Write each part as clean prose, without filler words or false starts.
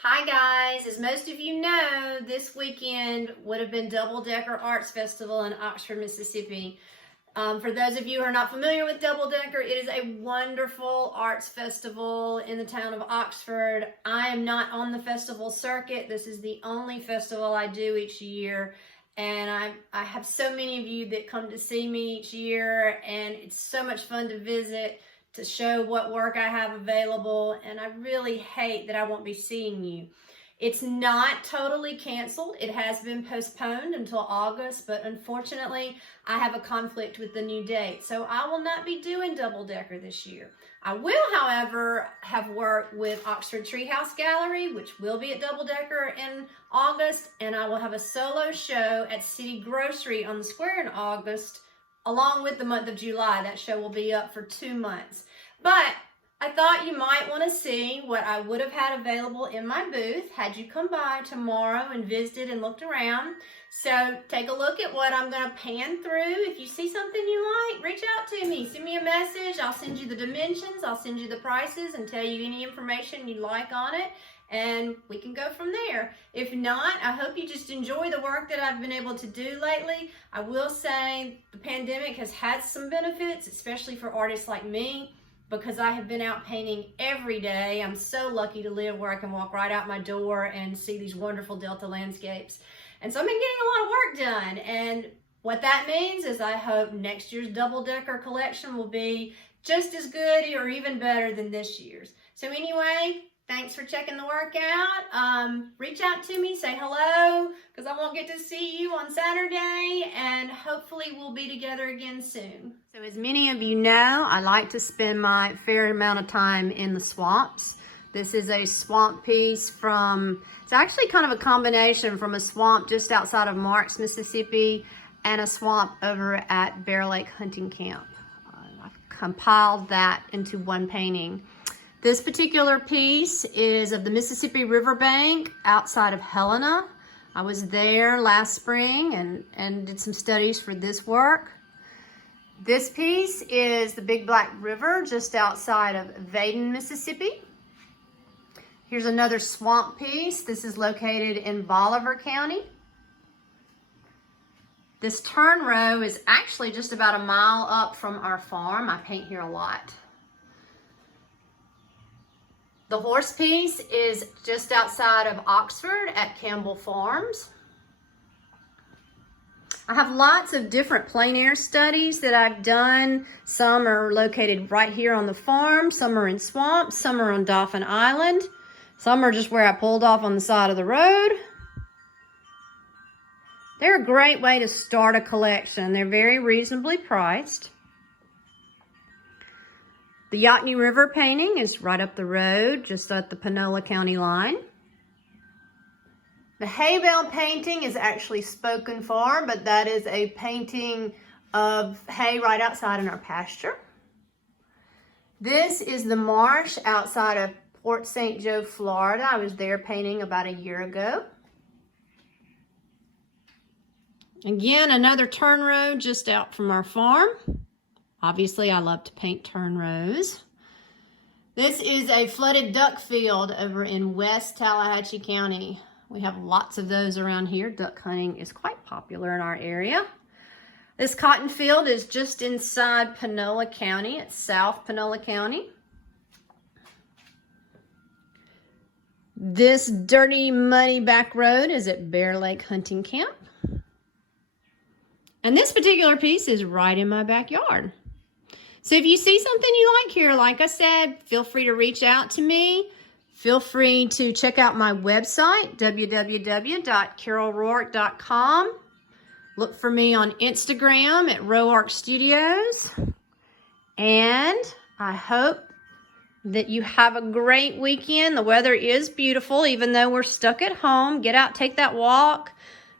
Hi guys, as most of you know, this weekend would have been Double Decker Arts Festival in Oxford, Mississippi. For those of you who are not familiar with Double Decker, it is a wonderful arts festival in the town of Oxford. I am not on the festival circuit. This is the only festival I do each year. And I have so many of you that come to see me each year, and it's so much fun to visit, to show what work I have available, and I really hate that I won't be seeing you. It's not totally canceled. It has been postponed until August, but unfortunately, I have a conflict with the new date, so I will not be doing Double Decker this year. I will, however, have worked with Oxford Treehouse Gallery, which will be at Double Decker in August, and I will have a solo show at City Grocery on the Square in August, along with the month of July. That show will be up for 2 months. But I thought you might want to see what I would have had available in my booth had you come by tomorrow and visited and looked around. So take a look at what I'm going to pan through. If you see something you like, reach out to me. Send me a message. I'll send you the dimensions. I'll send you the prices and tell you any information you'd like on it. And we can go from there. If not, I hope you just enjoy the work that I've been able to do lately. I will say the pandemic has had some benefits, especially for artists like me, because I have been out painting every day. I'm so lucky to live where I can walk right out my door and see these wonderful Delta landscapes. And so I've been getting a lot of work done. And what that means is I hope next year's Double Decker collection will be just as good or even better than this year's. So anyway, thanks for checking the work out. Reach out to me, say hello, because I won't get to see you on Saturday, and hopefully we'll be together again soon. So as many of you know, I like to spend my fair amount of time in the swamps. This is a swamp piece from, it's actually kind of a combination from a swamp just outside of Marks, Mississippi, and a swamp over at Bear Lake Hunting Camp. I've compiled that into one painting. This particular piece is of the Mississippi Riverbank outside of Helena. I was there last spring and did some studies for this work. This piece is the Big Black River just outside of Vaden, Mississippi. Here's another swamp piece. This is located in Bolivar County. This turn row is actually just about a mile up from our farm. I paint here a lot. The horse piece is just outside of Oxford at Campbell Farms. I have lots of different plein air studies that I've done. Some are located right here on the farm, some are in swamps, some are on Dauphin Island, some are just where I pulled off on the side of the road. They're a great way to start a collection. They're very reasonably priced. The Yachty River painting is right up the road, just at the Panola County line. The hay bale painting is actually spoken for, but that is a painting of hay right outside in our pasture. This is the marsh outside of Port St. Joe, Florida. I was there painting about a year ago. Again, another turn row just out from our farm. Obviously, I love to paint turn rows. This is a flooded duck field over in West Tallahatchie County. We have lots of those around here. Duck hunting is quite popular in our area. This cotton field is just inside Panola County. It's South Panola County. This dirty, muddy back road is at Bear Lake Hunting Camp. And this particular piece is right in my backyard. So if you see something you like here, like I said, feel free to reach out to me. Feel free to check out my website, www.carolroark.com. Look for me on Instagram at Roark Studios. And I hope that you have a great weekend. The weather is beautiful, even though we're stuck at home. Get out, take that walk.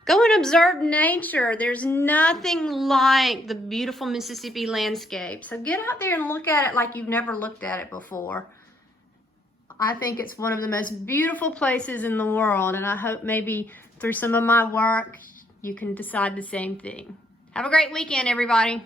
Go and observe nature. There's nothing like the beautiful Mississippi landscape. So get out there and look at it like you've never looked at it before. I think it's one of the most beautiful places in the world, and I hope maybe through some of my work, you can decide the same thing. Have a great weekend, everybody.